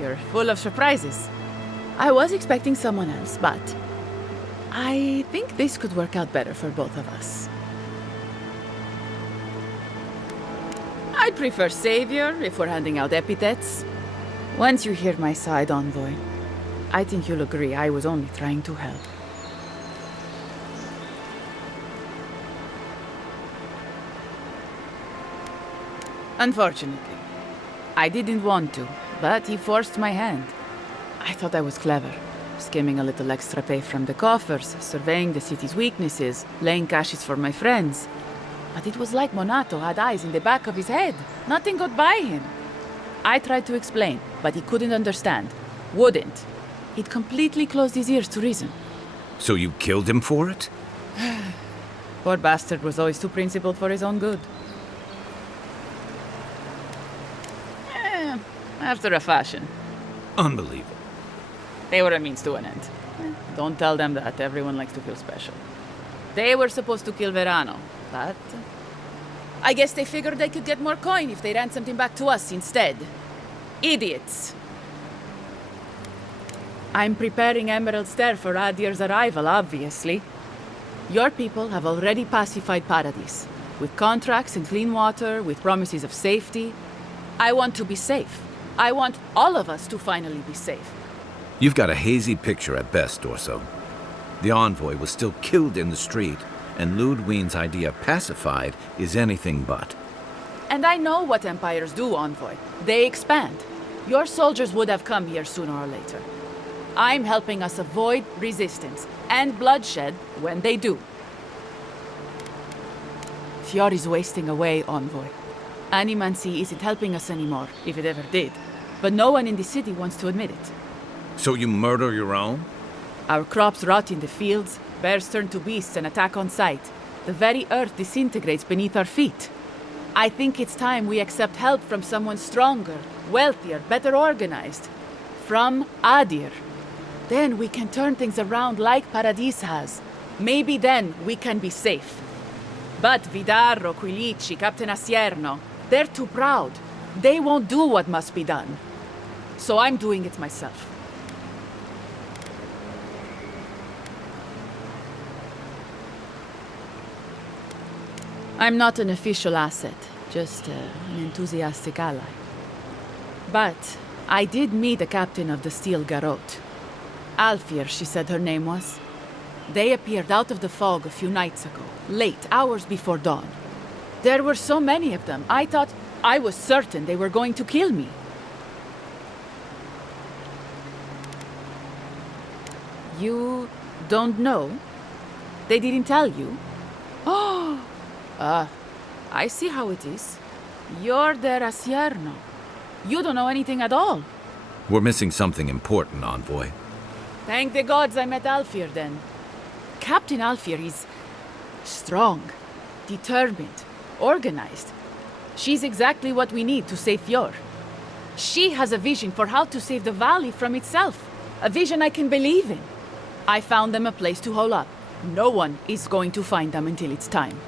You're full of surprises. I was expecting someone else, but I think this could work out better for both of us. I'd prefer savior if we're handing out epithets. Once you hear my side, Envoy, I think you'll agree I was only trying to help. Unfortunately, I didn't want to, but he forced my hand. I thought I was clever, skimming a little extra pay from the coffers, surveying the city's weaknesses, laying caches for my friends. But it was like Monato had eyes in the back of his head. Nothing got by him. I tried to explain, but he couldn't understand. Wouldn't. He'd completely closed his ears to reason. So you killed him for it? Poor bastard was always too principled for his own good. After a fashion. Unbelievable. They were a means to an end. Don't tell them that. Everyone likes to feel special. They were supposed to kill Verano, but I guess they figured they could get more coin if they ransomed him back to us instead. Idiots. I'm preparing Emerald Stair for Adir's arrival, obviously. Your people have already pacified Paradise, with contracts and clean water, with promises of safety. I want to be safe. I want all of us to finally be safe. You've got a hazy picture at best, Dorso. The envoy was still killed in the street, and Ludwine's idea of pacified is anything but. And I know what empires do, Envoy. They expand. Your soldiers would have come here sooner or later. I'm helping us avoid resistance and bloodshed when they do. Fiori's wasting away, Envoy. Animancy isn't helping us anymore, if it ever did. But no one in the city wants to admit it. So you murder your own? Our crops rot in the fields, bears turn to beasts and attack on sight. The very earth disintegrates beneath our feet. I think it's time we accept help from someone stronger, wealthier, better organized. From Adir. Then we can turn things around like Paradis has. Maybe then we can be safe. But Vidarro, Quilici, Captain Asierno, they're too proud. They won't do what must be done. So I'm doing it myself. I'm not an official asset, just an enthusiastic ally. But I did meet the captain of the Steel Garrote. Alfir, she said her name was. They appeared out of the fog a few nights ago, late, hours before dawn. There were so many of them, I was certain they were going to kill me. You don't know? They didn't tell you? Oh! I see how it is. You're their Asierno. You don't know anything at all. We're missing something important, Envoy. Thank the gods I met Alfir then. Captain Alfir is strong, determined, organized. She's exactly what we need to save Fjord. She has a vision for how to save the valley from itself. A vision I can believe in. I found them a place to hole up. No one is going to find them until it's time.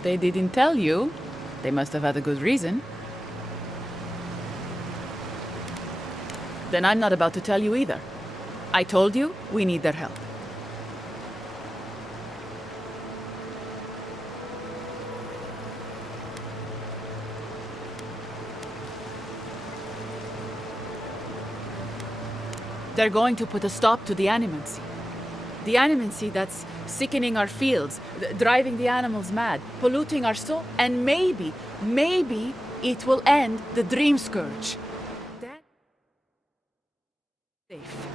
They didn't tell you. They must have had a good reason. Then I'm not about to tell you either. I told you, we need their help. They're going to put a stop to the animancy. The animancy that's sickening our fields, driving the animals mad, polluting our soil, and maybe it will end the dream scourge. That's safe.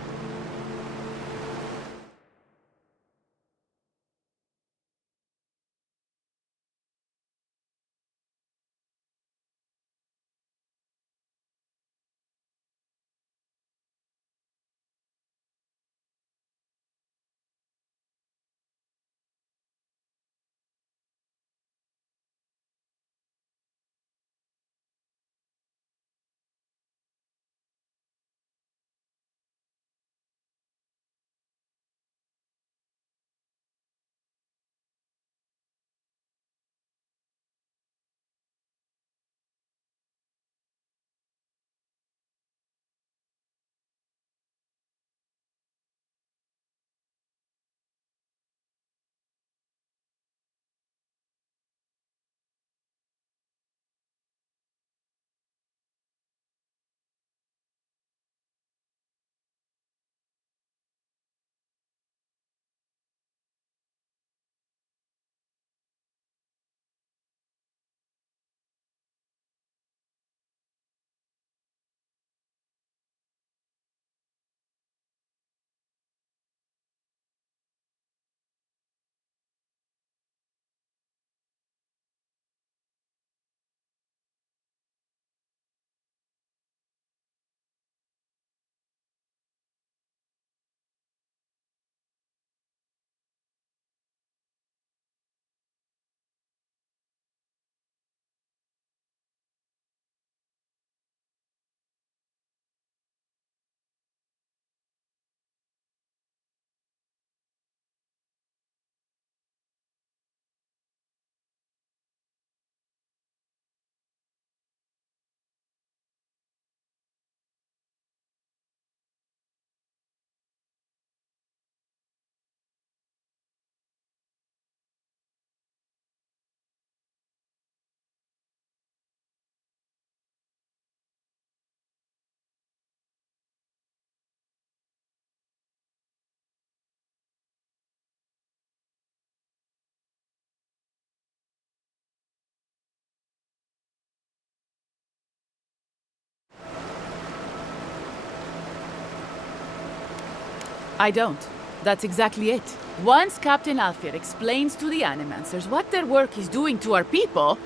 I don't. That's exactly it. Once Captain Alfir explains to the Animancers what their work is doing to our people,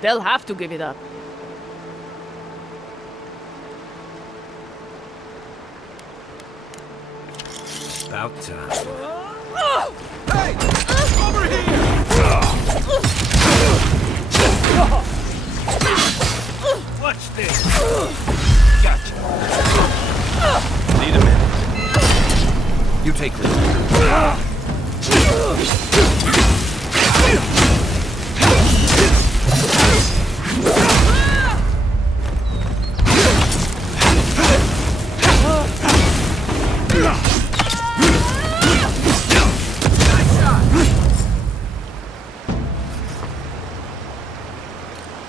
they'll have to give it up. About time. Hey! Over here! Watch this! Gotcha. Need a minute. You take lead.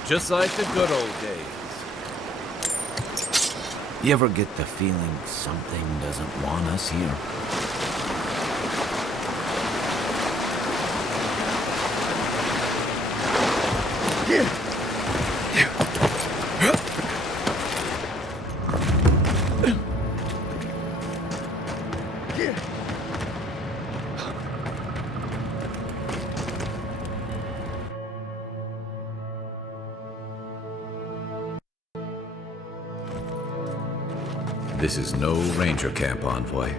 Just like the good old days. You ever get the feeling something doesn't want us here? This is no ranger camp, Envoy.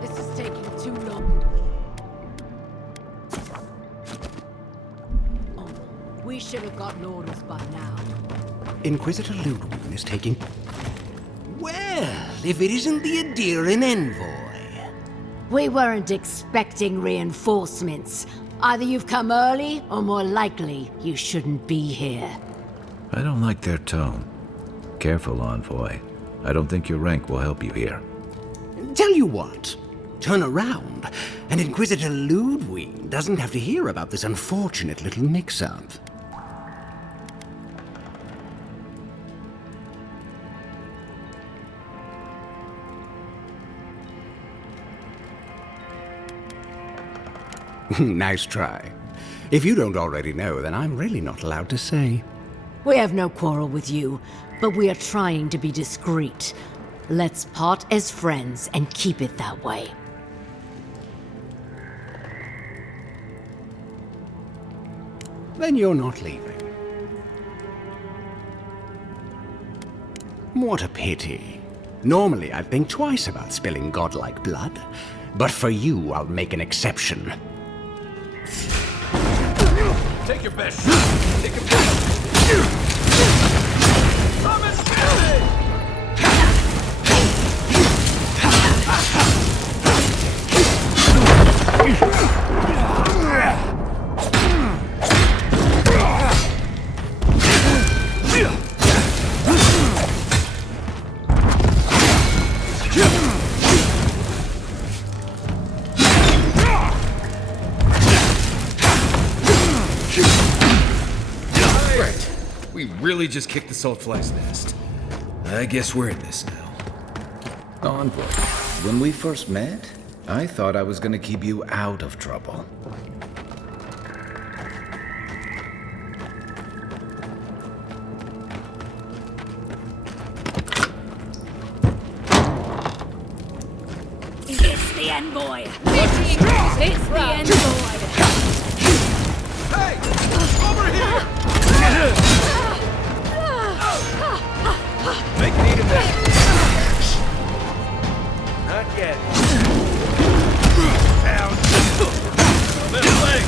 This is taking too long. Oh, we should have gotten orders by now. Inquisitor Ludwig is taking... Well, if it isn't the Adirian envoy. We weren't expecting reinforcements. Either you've come early, or more likely, you shouldn't be here. I don't like their tone. Careful, Envoy. I don't think your rank will help you here. Tell you what, turn around, and Inquisitor Ludwig doesn't have to hear about this unfortunate little mix-up. Nice try. If you don't already know, then I'm really not allowed to say. We have no quarrel with you, but we are trying to be discreet. Let's part as friends and keep it that way. Then you're not leaving. What a pity. Normally I'd think twice about spilling godlike blood, but for you I'll make an exception. Take your best shot. Take your best. Come and get me! We really just kicked the saltfly's nest. I guess we're in this now. Envoy, when we first met, I thought I was gonna keep you out of trouble. It's the envoy! It's the envoy! Hey! Over here! Make need of that. Not yet. Down. Left leg.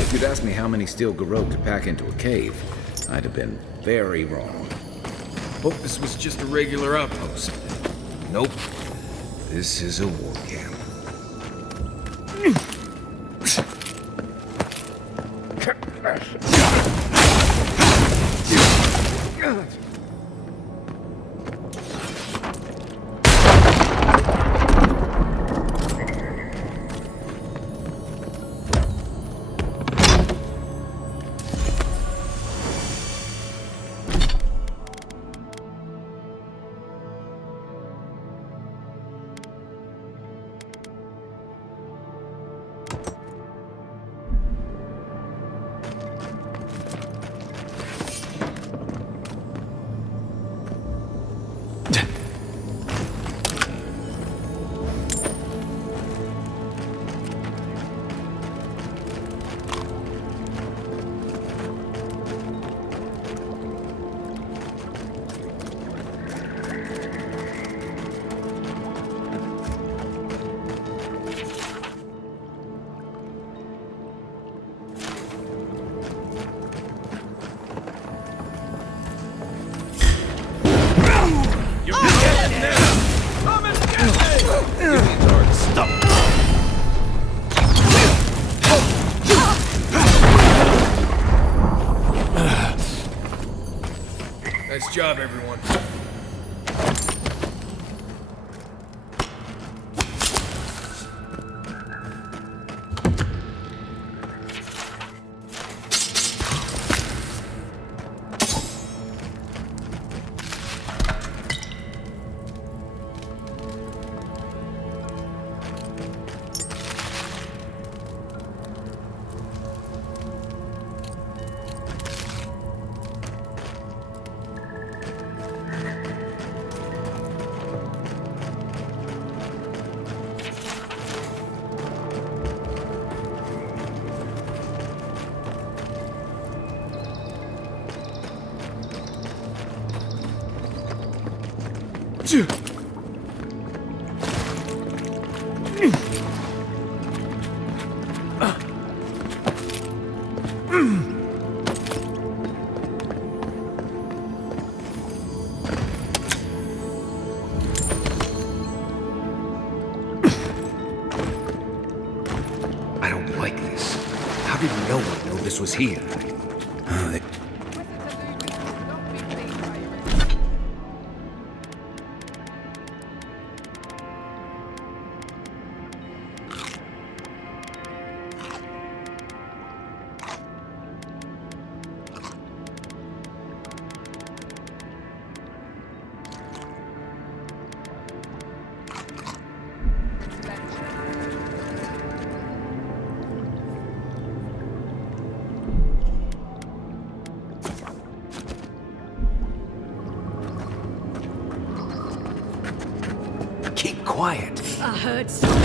If you'd asked me how many steel garrote to pack into a cave, I'd have been very wrong. Hope this was just a regular outpost. Nope. This is a war camp. Nice job, everyone. I don't like this. How did no one know this was here? Keep quiet. I heard something.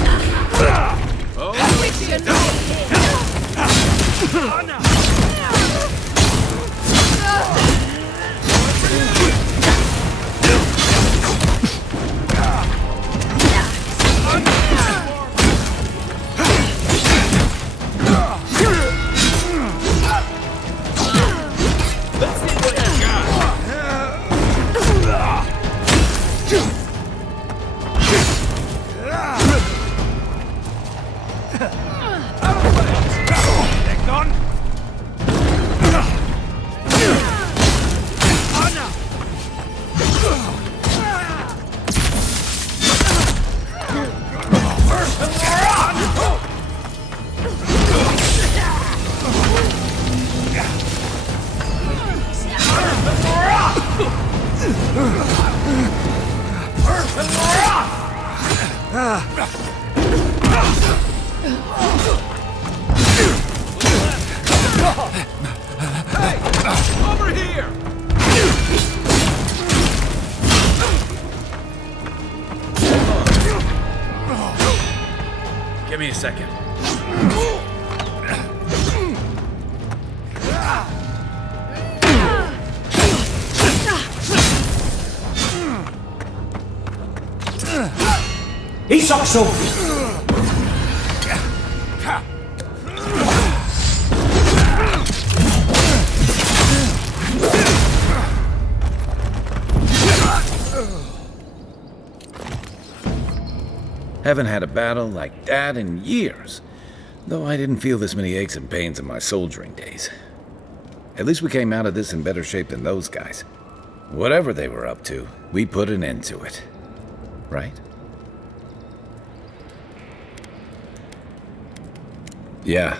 Over here! Give me a second. Isakso! Haven't had a battle like that in years. Though I didn't feel this many aches and pains in my soldiering days. At least we came out of this in better shape than those guys. Whatever they were up to, we put an end to it. Right? Yeah.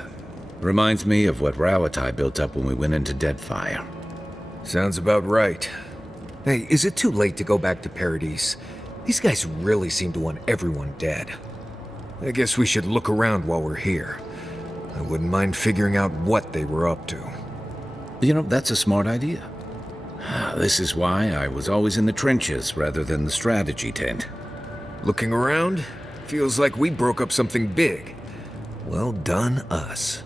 Reminds me of what Rawatai built up when we went into Deadfire. Sounds about right. Hey, is it too late to go back to Paradise? These guys really seem to want everyone dead. I guess we should look around while we're here. I wouldn't mind figuring out what they were up to. You know, that's a smart idea. This is why I was always in the trenches rather than the strategy tent. Looking around, feels like we broke up something big. Well done, us.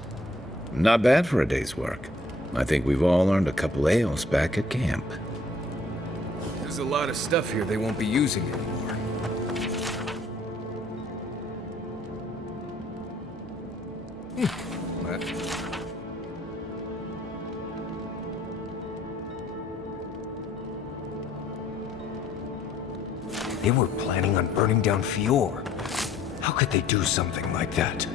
Not bad for a day's work. I think we've all earned a couple ales back at camp. There's a lot of stuff here they won't be using anymore. What? They were planning on burning down Fior. How could they do something like that?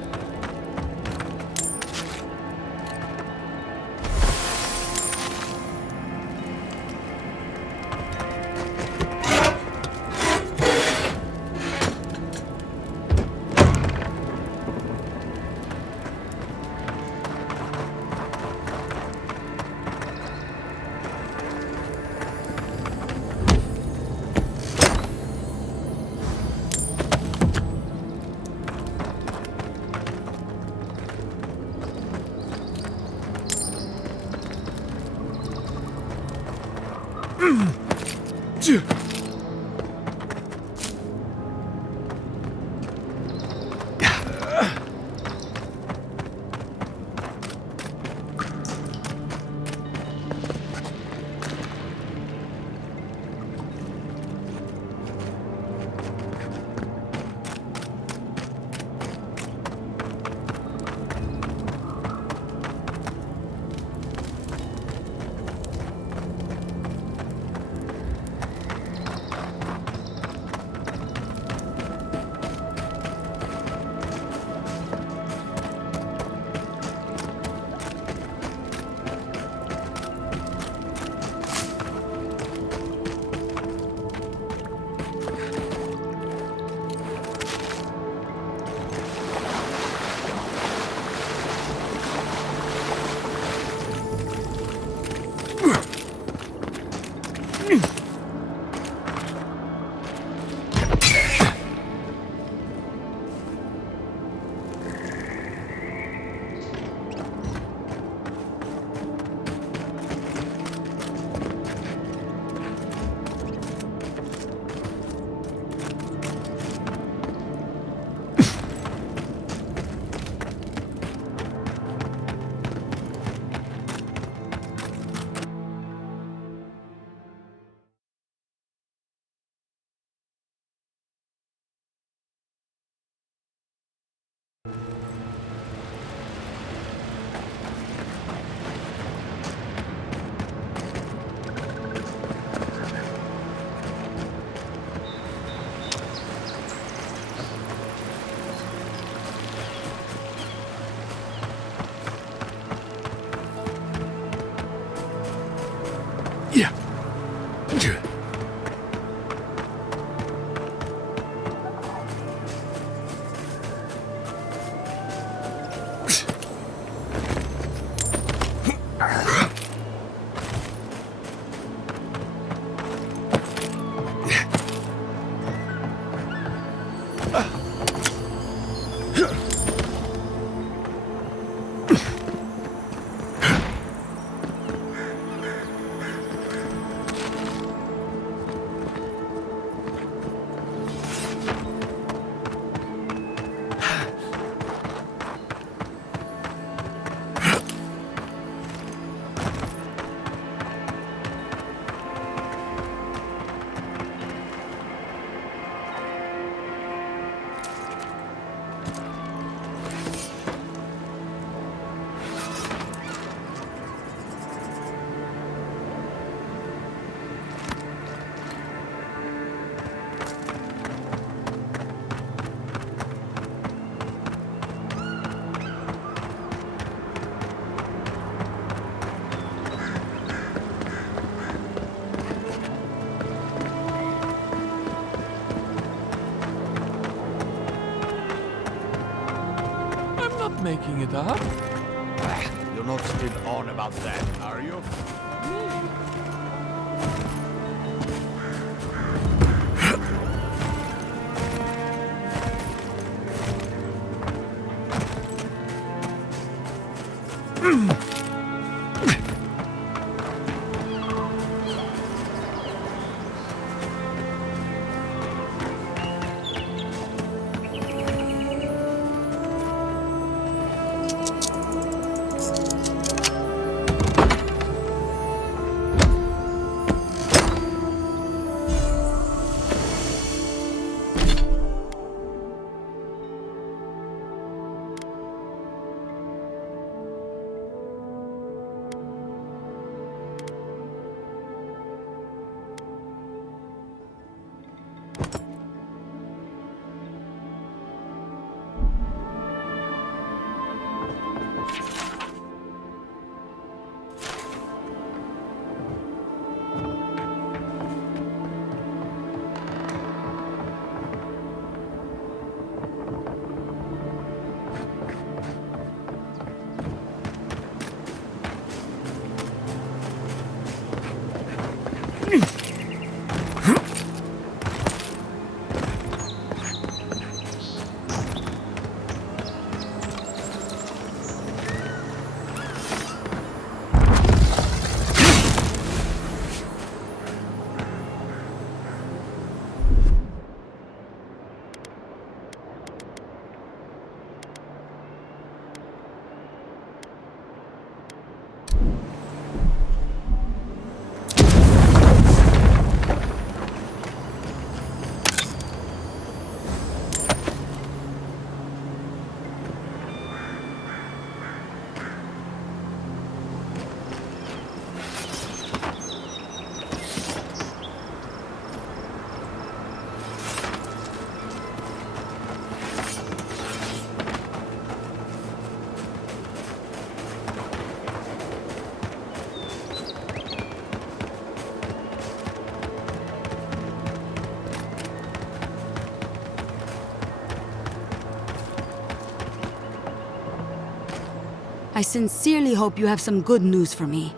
Making it up? You're not still on about that, are you? I sincerely hope you have some good news for me.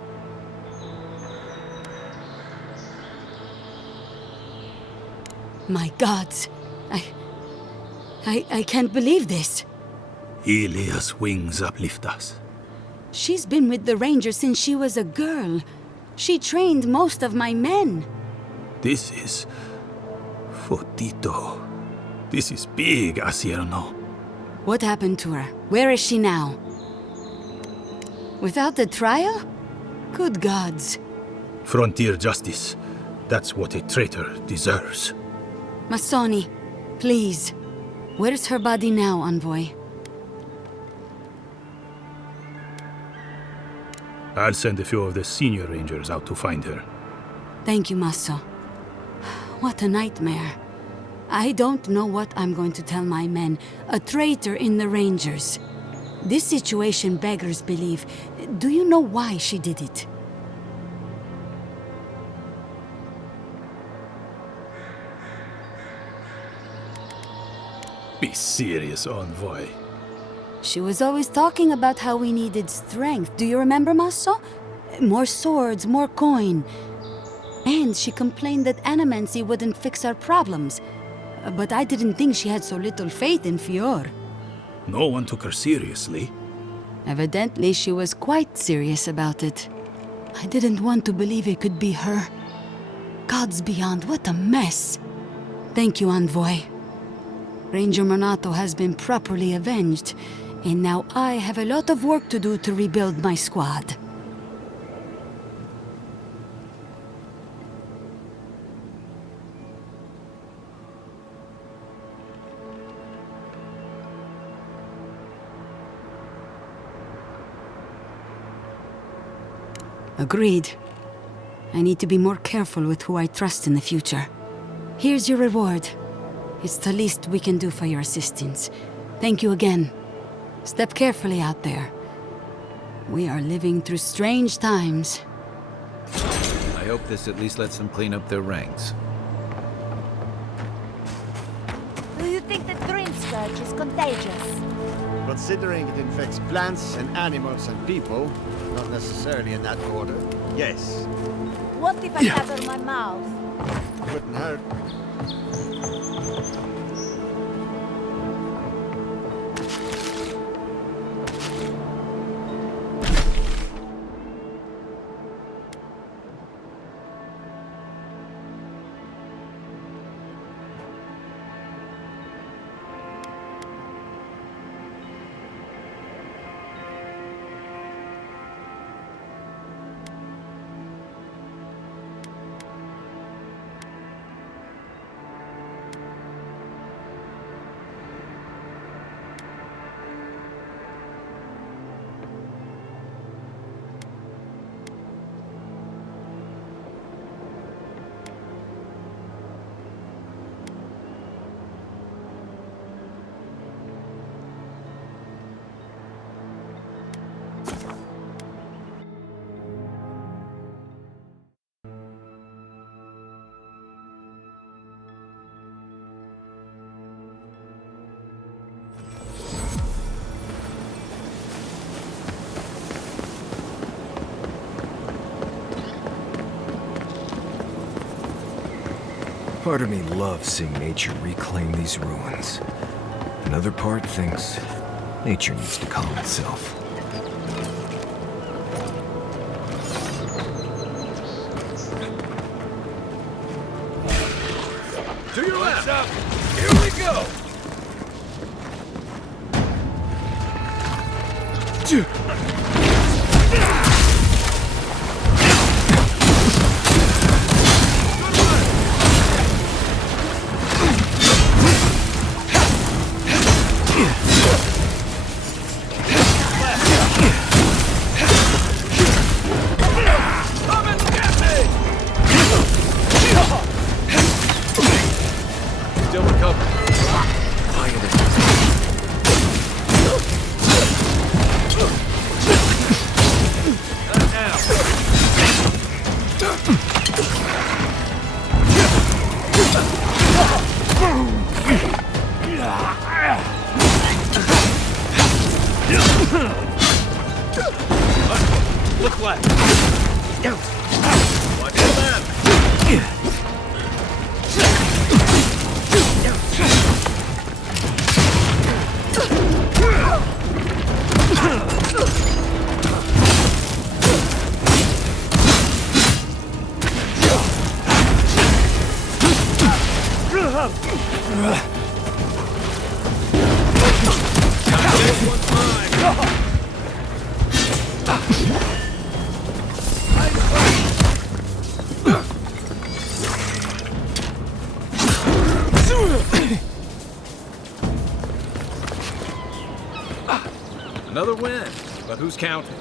My gods. I can't believe this. Ilia's wings uplift us. She's been with the Rangers since she was a girl. She trained most of my men. This is... Fotito. This is big, Asierno. What happened to her? Where is she now? Without the trial? Good gods. Frontier justice. That's what a traitor deserves. Masoni, please. Where's her body now, Envoy? I'll send a few of the senior rangers out to find her. Thank you, Masso. What a nightmare. I don't know what I'm going to tell my men. A traitor in the Rangers. This situation beggars belief. Do you know why she did it? Be serious, Envoy. She was always talking about how we needed strength. Do you remember, Masso? More swords, more coin. And she complained that animancy wouldn't fix our problems. But I didn't think she had so little faith in Fior. No one took her seriously. Evidently, she was quite serious about it. I didn't want to believe it could be her. Gods beyond, what a mess. Thank you, Envoy. Ranger Monato has been properly avenged, and now I have a lot of work to do to rebuild my squad. Agreed. I need to be more careful with who I trust in the future. Here's your reward. It's the least we can do for your assistance. Thank you again. Step carefully out there. We are living through strange times. I hope this at least lets them clean up their ranks. Do you think that green scourge is contagious? Considering it infects plants and animals and people, not necessarily in that order, yes. What if I cover my mouth? Couldn't hurt. Part of me loves seeing nature reclaim these ruins. Another part thinks nature needs to calm itself. To your left! Up. Here we go! down! This one's mine! Another win, but who's counting?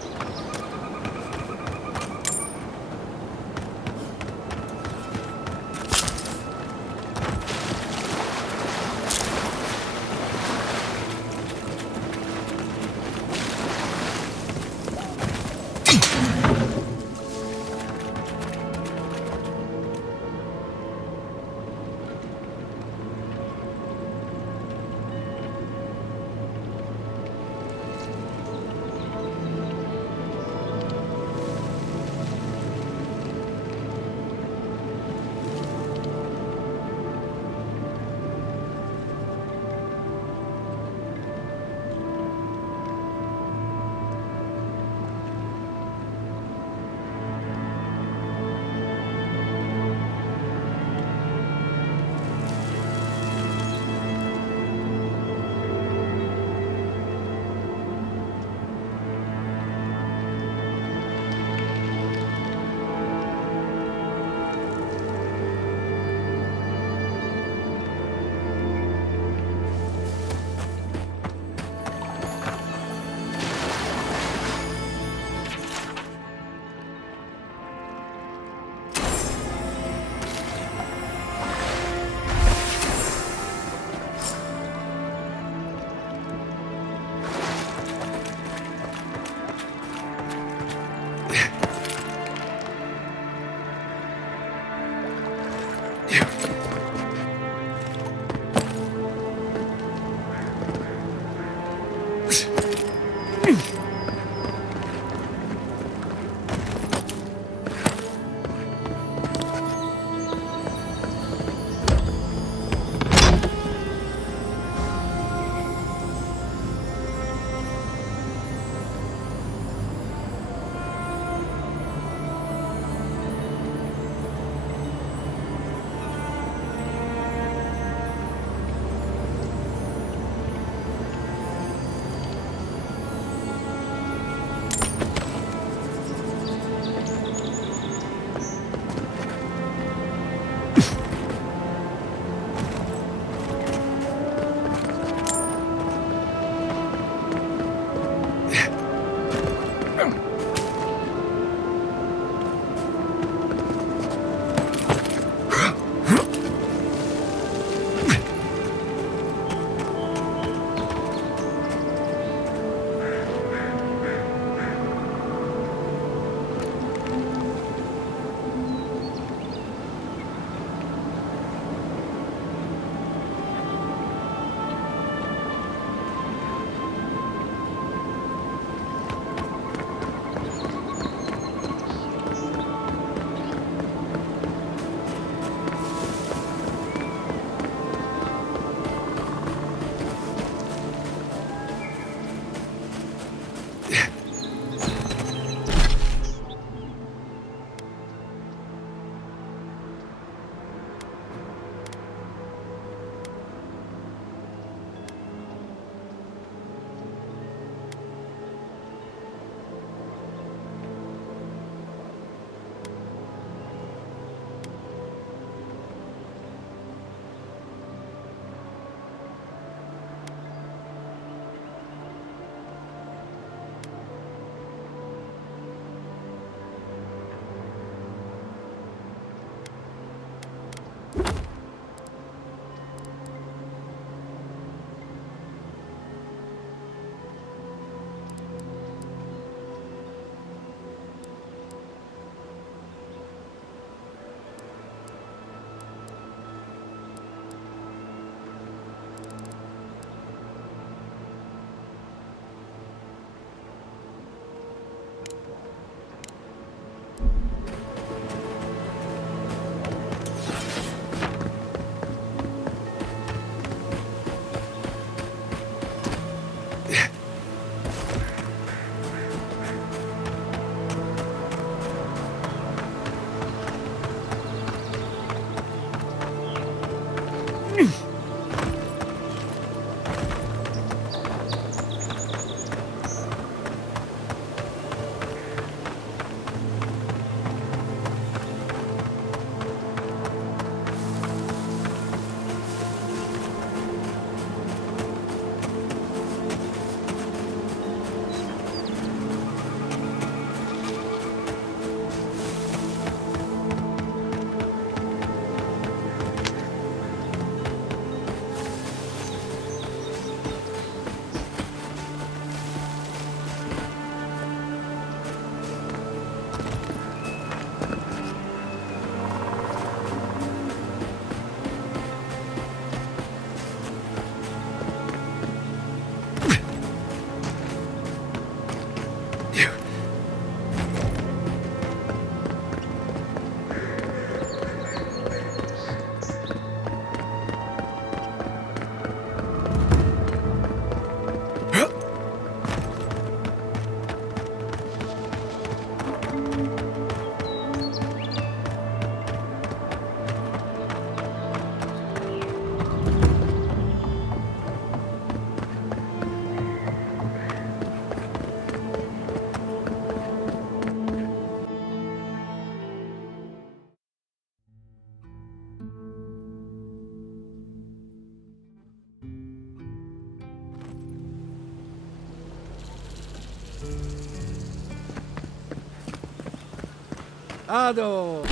Ado!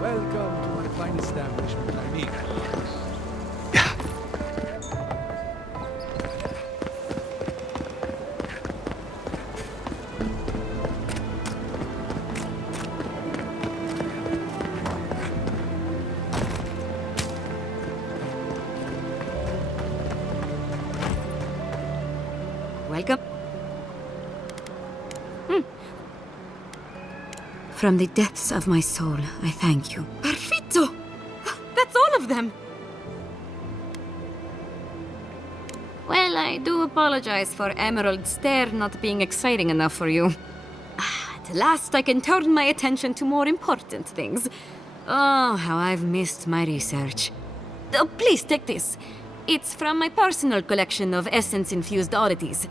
Welcome to my fine establishment, I mean. Welcome. From the depths of my soul, I thank you. Perfetto! That's all of them! Well, I do apologize for Emerald Stair not being exciting enough for you. At last I can turn my attention to more important things. Oh, how I've missed my research. Oh, please take this. It's from my personal collection of essence-infused oddities.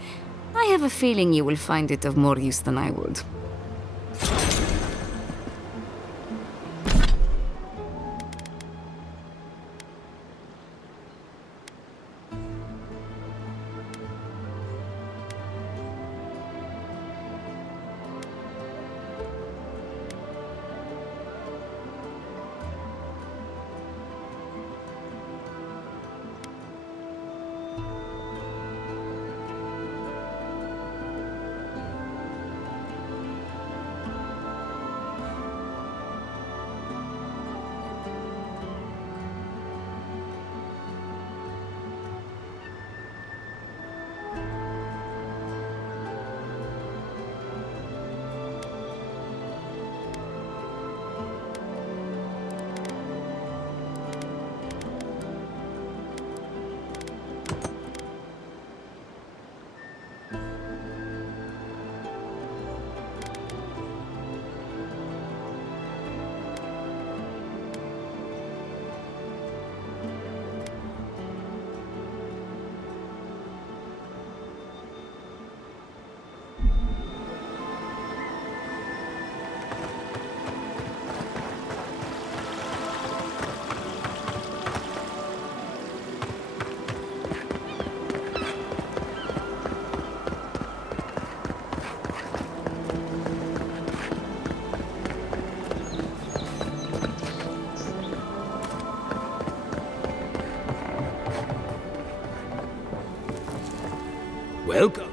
I have a feeling you will find it of more use than I would. Welcome.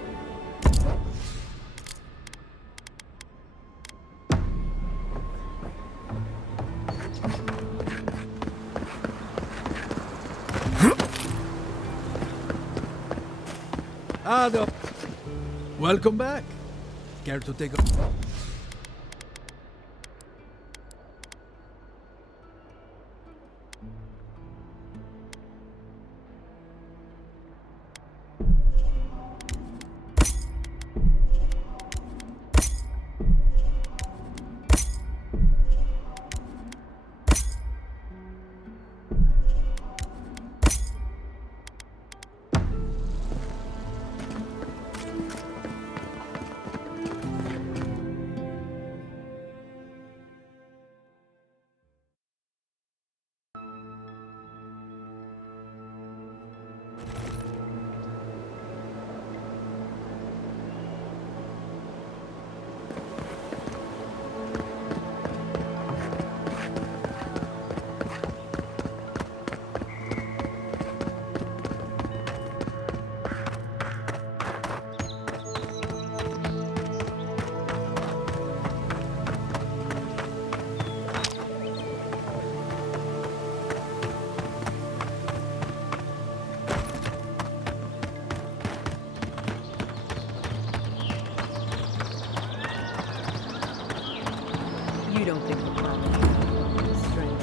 Ado. Welcome back. Care to take a... You don't think the problem is strength.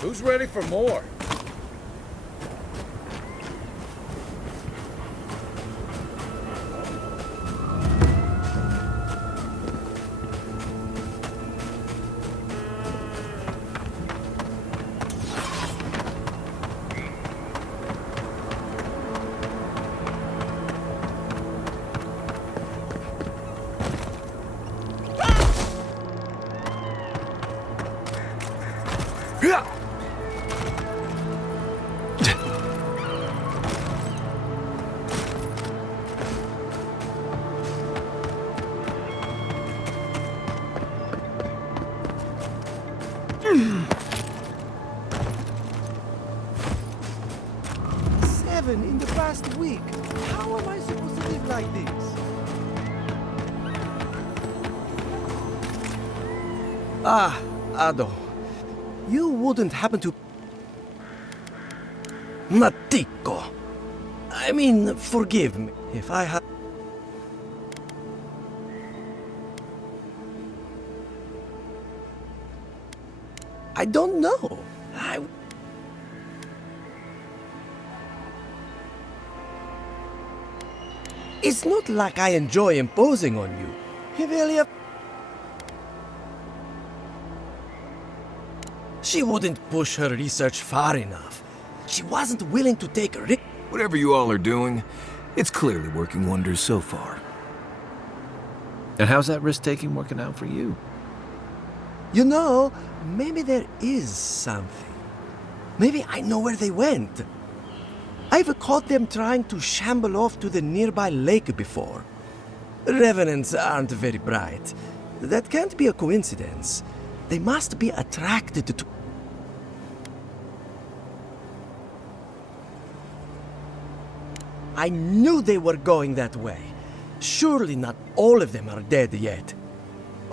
Who's ready for more? Seven in the past week. How am I supposed to live like this? Ah, Ado. You wouldn't happen to... Matiko. I mean, forgive me if I had... I don't know. It's not like I enjoy imposing on you. Hivelia... She wouldn't push her research far enough. She wasn't willing to take a risk. Whatever you all are doing, it's clearly working wonders so far. And how's that risk-taking working out for you? You know, maybe there is something. Maybe I know where they went. I've caught them trying to shamble off to the nearby lake before. Revenants aren't very bright. That can't be a coincidence. They must be attracted to... I knew they were going that way. Surely not all of them are dead yet.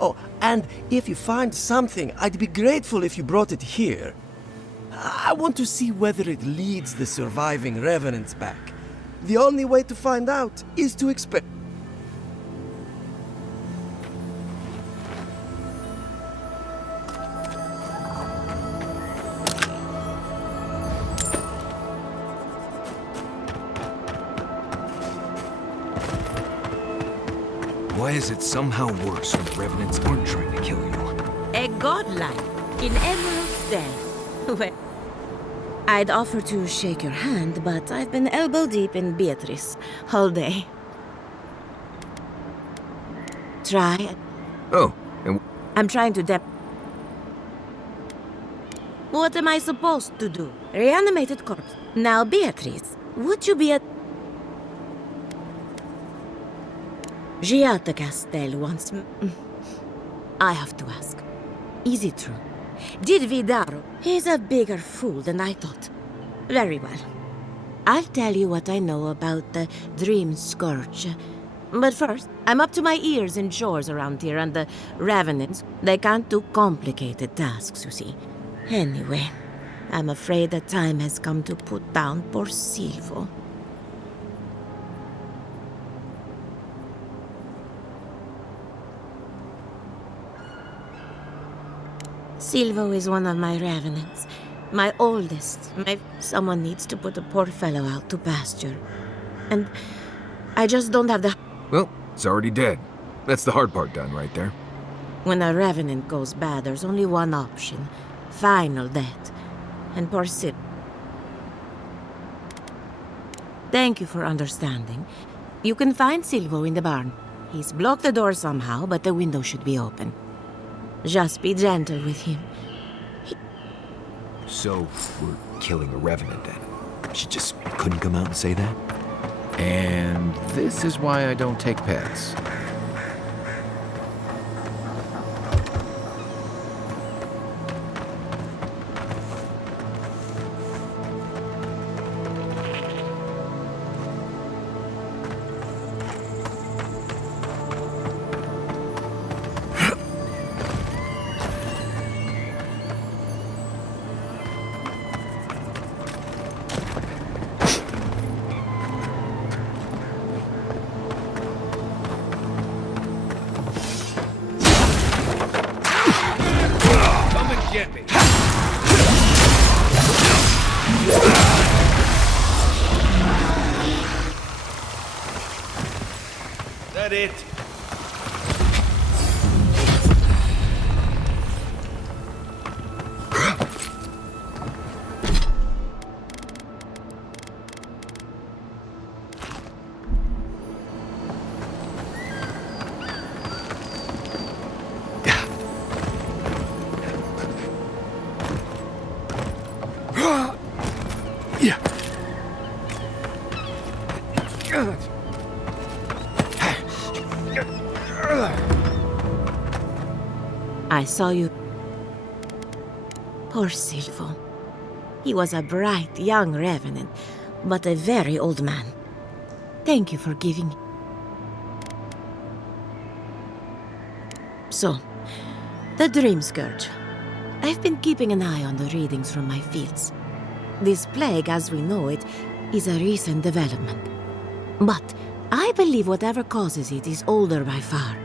Oh, and if you find something, I'd be grateful if you brought it here. I want to see whether it leads the surviving revenants back. The only way to find out is to expect... Why is it somehow worse when the revenants aren't trying to kill you? A godlike in Emerald's den. Well, I'd offer to shake your hand, but I've been elbow deep in Beatrice all day. Try. Oh, and I'm trying to What am I supposed to do? Reanimated corpse. Now, Beatrice, would you be a... Giata Castel once... I have to ask. Is it true? Did Vidaro... He's a bigger fool than I thought. Very well. I'll tell you what I know about the Dream Scourge. But first, I'm up to my ears in chores around here, and the Revenants, they can't do complicated tasks, you see. Anyway, I'm afraid the time has come to put down poor Silvo. Silvo is one of my revenants. My oldest. Someone needs to put a poor fellow out to pasture. And I just don't have the... Well, it's already dead. That's the hard part done right there. When a revenant goes bad, there's only one option. Final death. And poor Sil... Thank you for understanding. You can find Silvo in the barn. He's blocked the door somehow, but the window should be open. Just be gentle with him. So, we're killing a revenant then? She just couldn't come out and say that? And this is why I don't take pets. it! I saw you. Poor Silvo. He was a bright young revenant, but a very old man. Thank you for giving. So, the Dream Scourge. I've been keeping an eye on the readings from my fields. This plague, as we know it, is a recent development. But I believe whatever causes it is older by far.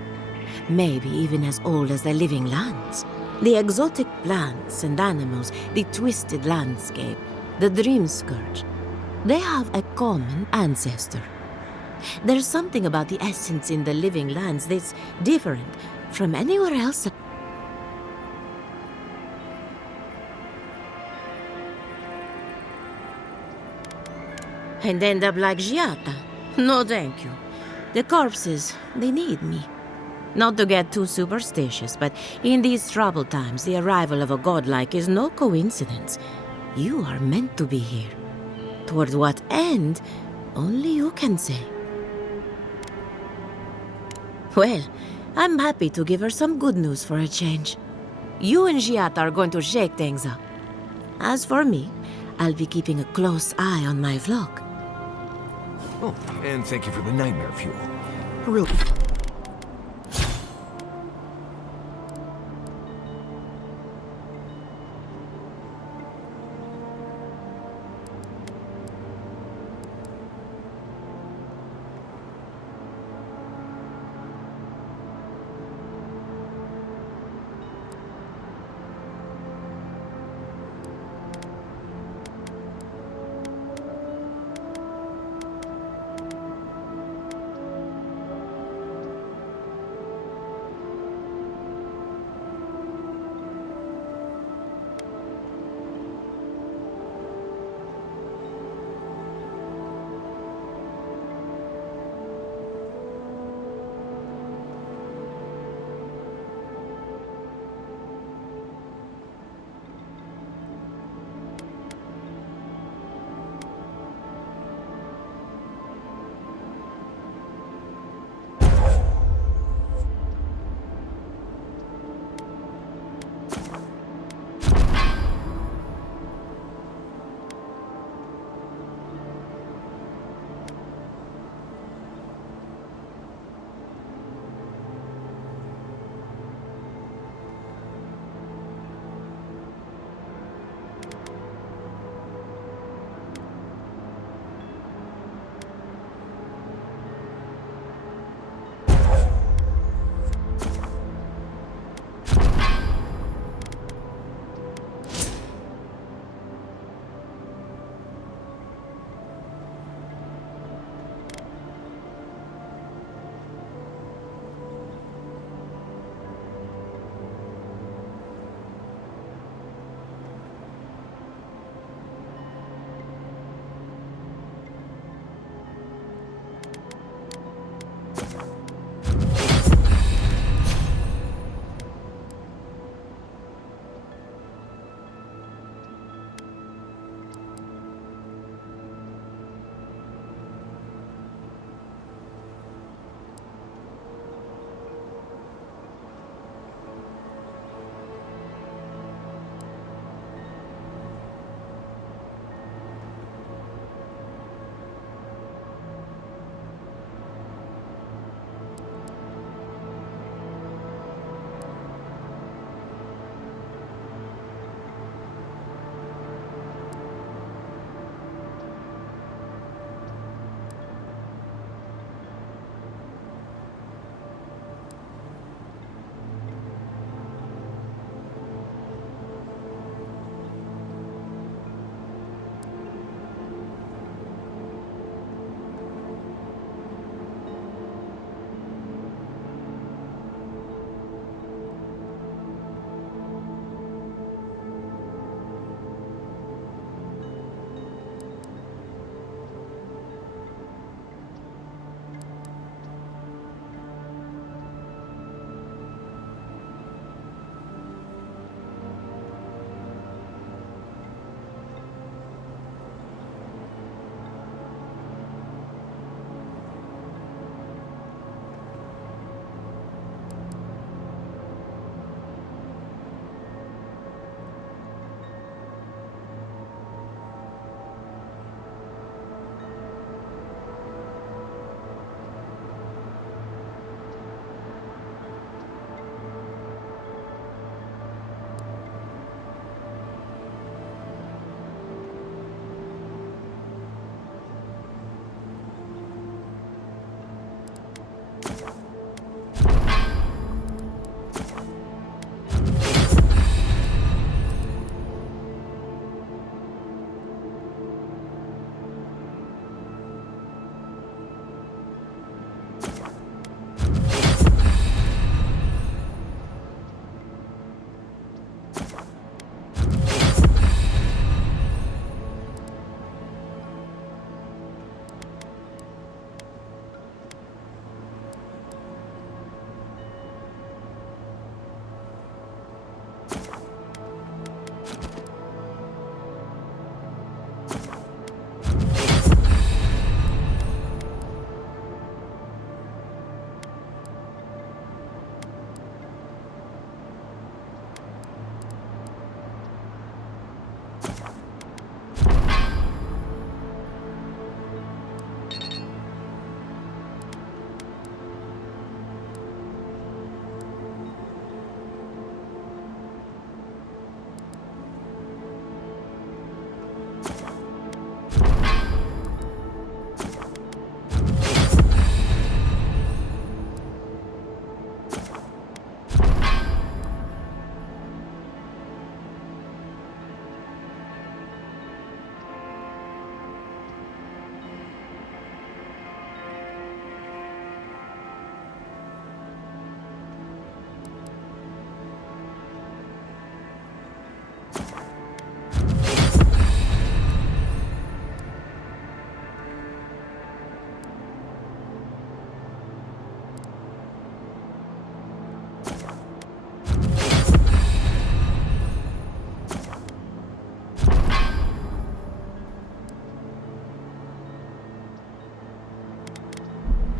Maybe even as old as the living lands. The exotic plants and animals, the twisted landscape, the Dream Scourge. They have a common ancestor. There's something about the essence in the living lands that's different from anywhere else. And end up like Giata. No, thank you. The corpses, they need me. Not to get too superstitious, but in these troubled times, the arrival of a godlike is no coincidence. You are meant to be here. Toward what end, only you can say. Well, I'm happy to give her some good news for a change. You and Giata are going to shake things up. As for me, I'll be keeping a close eye on my flock. Oh, and thank you for the nightmare fuel. Really.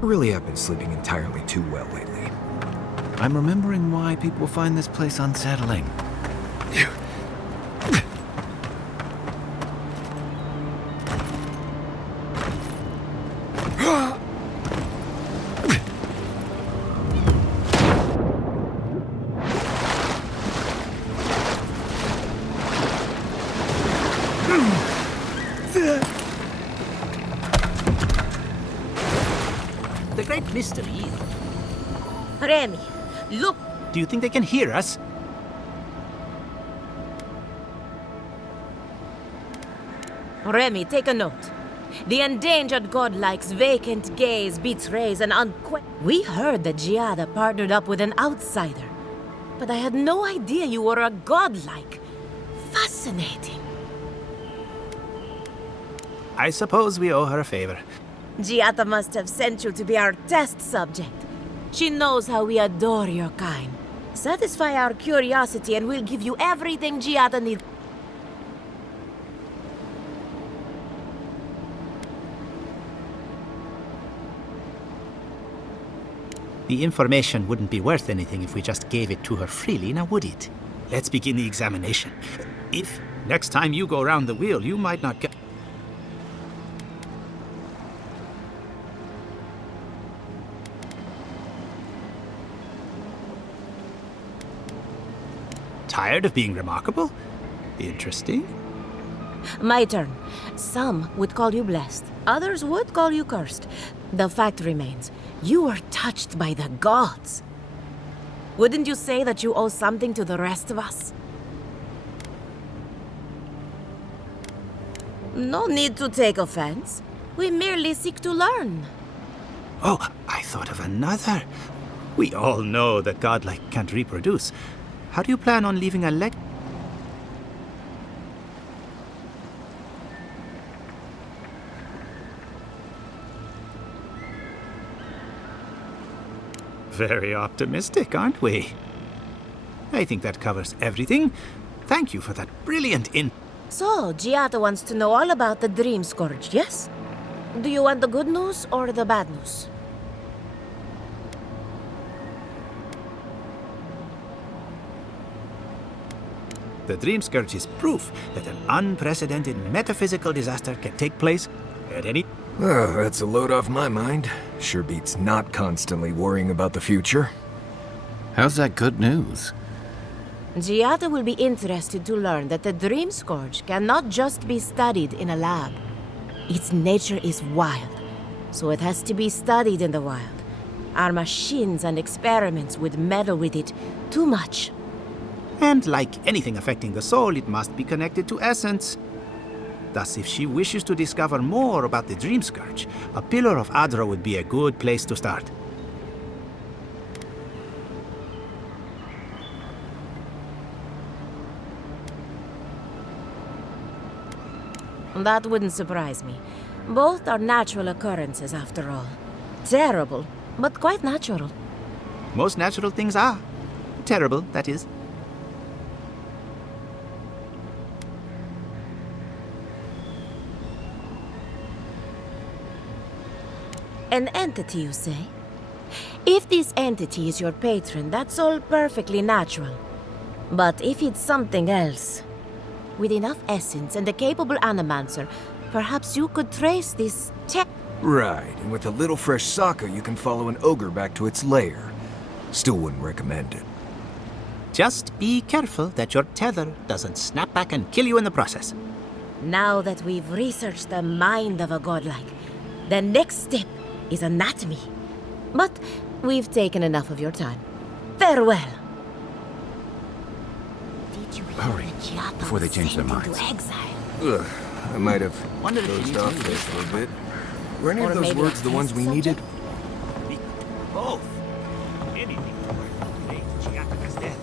Really have been sleeping entirely too well lately. I'm remembering why people find this place unsettling. The great mystery. Remy, look! Do you think they can hear us? Remy, take a note. The endangered godlike's vacant gaze betrays an We heard that Giada partnered up with an outsider. But I had no idea you were a godlike. Fascinating. I suppose we owe her a favor. Giada must have sent you to be our test subject. She knows how we adore your kind. Satisfy our curiosity and we'll give you everything Giada needs. The information wouldn't be worth anything if we just gave it to her freely, now would it? Let's begin the examination. If next time you go round the wheel, you might not get... Tired of being remarkable? Interesting. My turn. Some would call you blessed. Others would call you cursed. The fact remains, you were touched by the gods. Wouldn't you say that you owe something to the rest of us? No need to take offense. We merely seek to learn. Oh, I thought of another. We all know that godlike can't reproduce. How do you plan on leaving a leg? Very optimistic, aren't we? I think that covers everything. Thank you for that brilliant So, Giada wants to know all about the Dream Scourge, yes? Do you want the good news or the bad news? The Dream Scourge is proof that an unprecedented metaphysical disaster can take place at any... Oh, that's a load off my mind. Sure beats not constantly worrying about the future. How's that good news? Giada will be interested to learn that the Dream Scourge cannot just be studied in a lab. Its nature is wild, so it has to be studied in the wild. Our machines and experiments would meddle with it too much. And like anything affecting the soul, it must be connected to essence. Thus, if she wishes to discover more about the Dream Scourge, a Pillar of Adra would be a good place to start. That wouldn't surprise me. Both are natural occurrences, after all. Terrible, but quite natural. Most natural things are. Terrible, that is. An entity, you say? If this entity is your patron, that's all perfectly natural. But if it's something else, with enough essence and a capable animancer, perhaps you could trace this Right, and with a little fresh sake, you can follow an ogre back to its lair. Still wouldn't recommend it. Just be careful that your tether doesn't snap back and kill you in the process. Now that we've researched the mind of a godlike, the next step is anatomy. But we've taken enough of your time. Farewell. Did you Hurry, before they change their minds. Ugh, I might have Wonder if dozed you off need there to for a bit. Were any Or of those maybe words a the ones test we needed? Both. Anything to make Giacomo's death.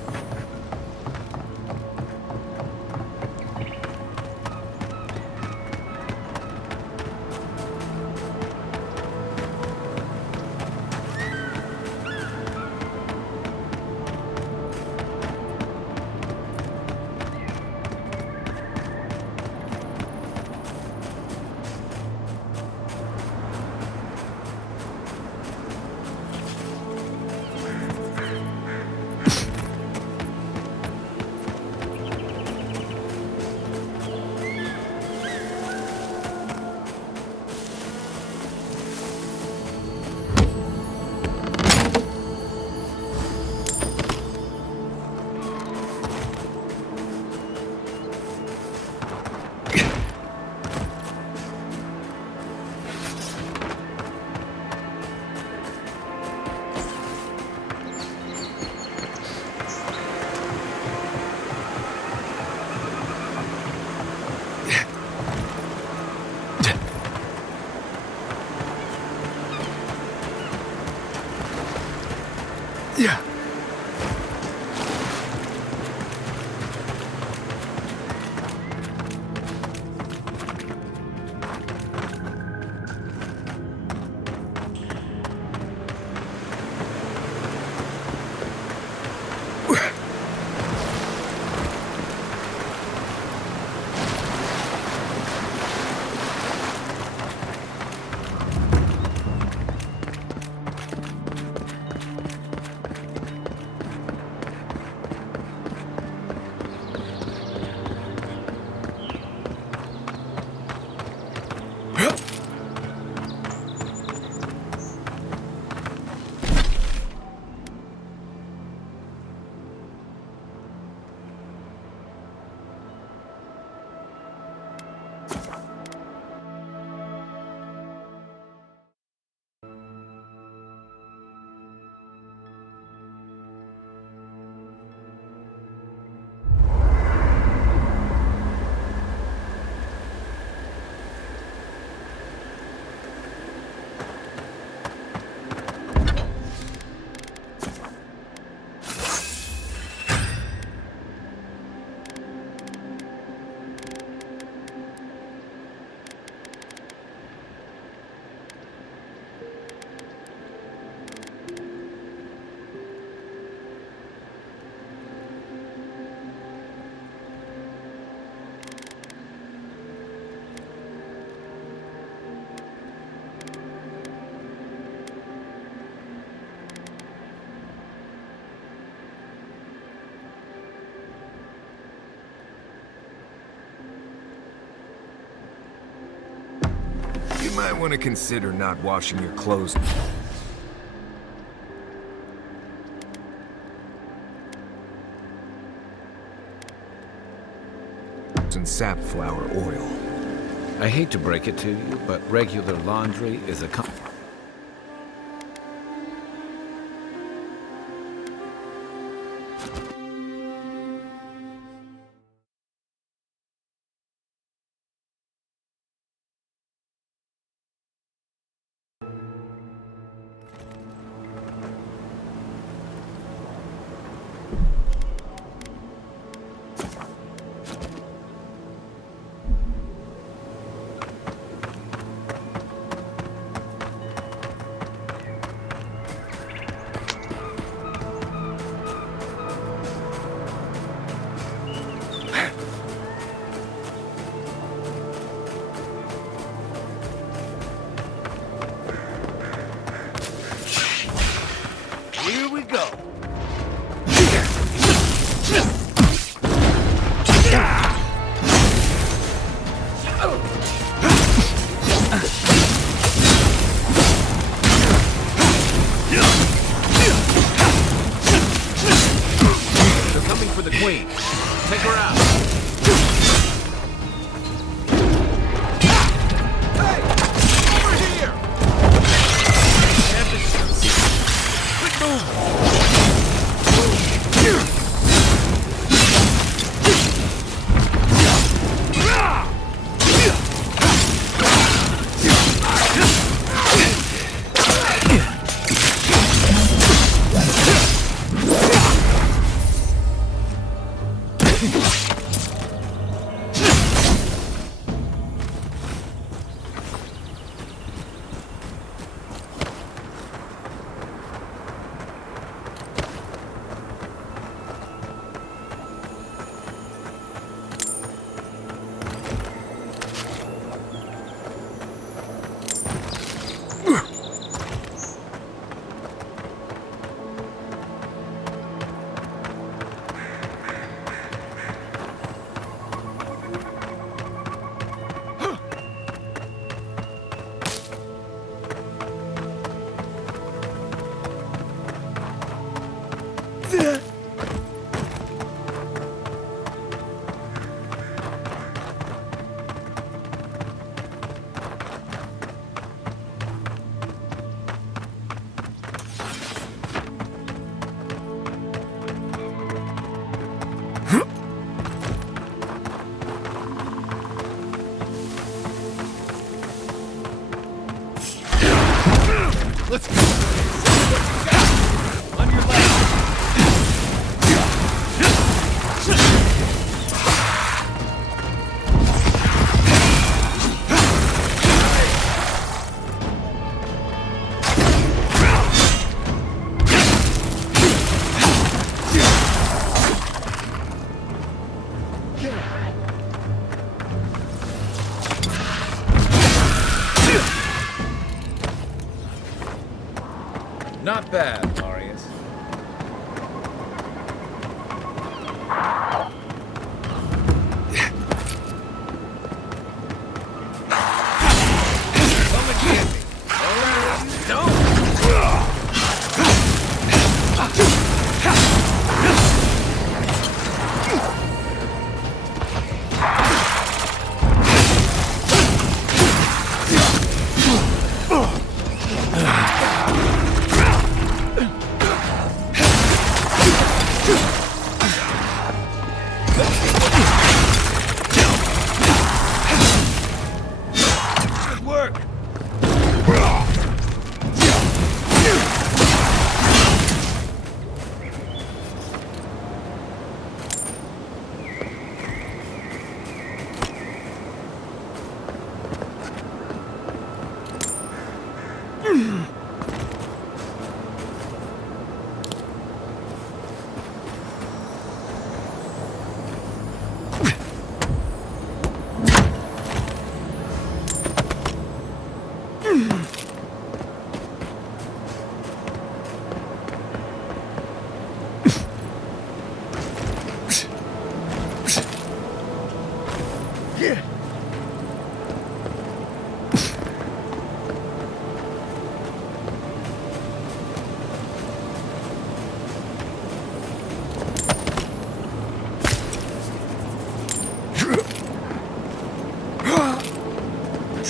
might want to consider not washing your clothes. And safflower oil. I hate to break it to you, but regular laundry is a Here we go. They're coming for the queen. Take her out. Hey! Over here! Quick move!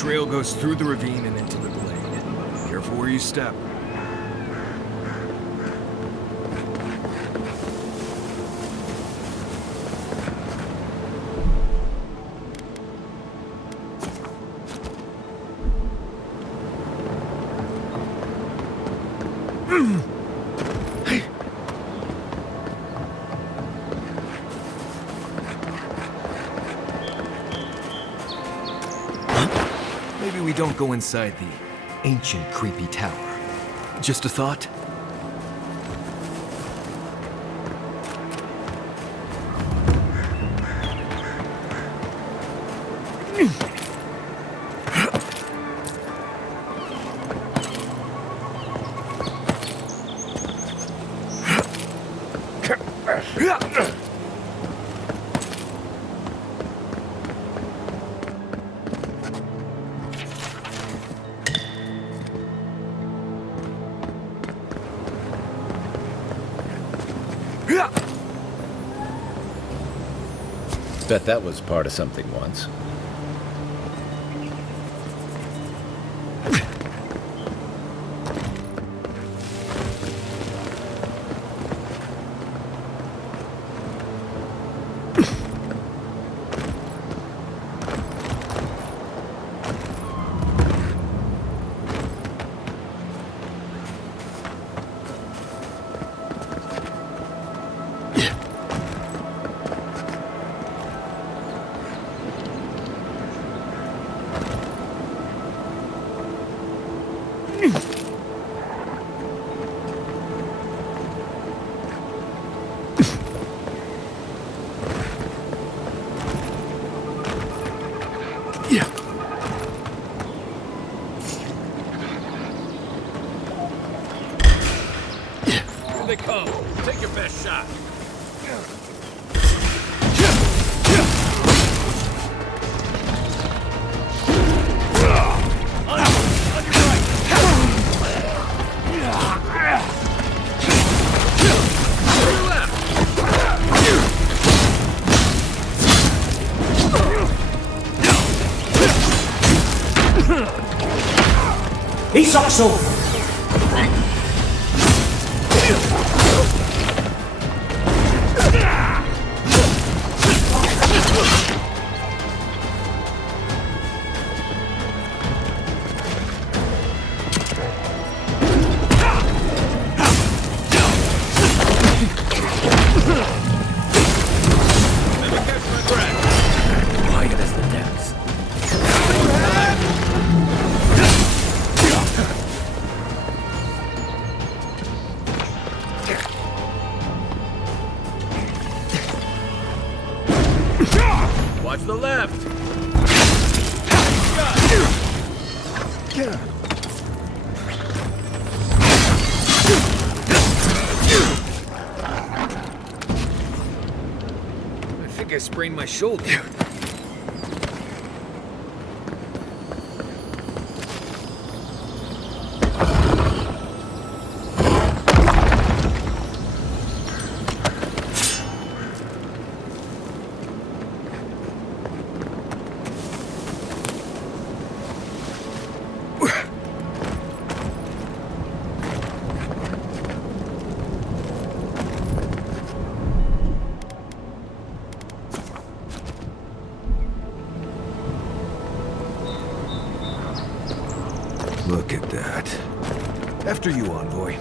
trail goes through the ravine and into the glade. Careful where you step. Maybe we don't go inside the ancient creepy tower. Just a thought? Bet that was part of something once. Here they come. Take your best shot. Isakso! Quiet as the depths. Watch the left. I think I sprained my shoulder. Look at that. After you, Envoy.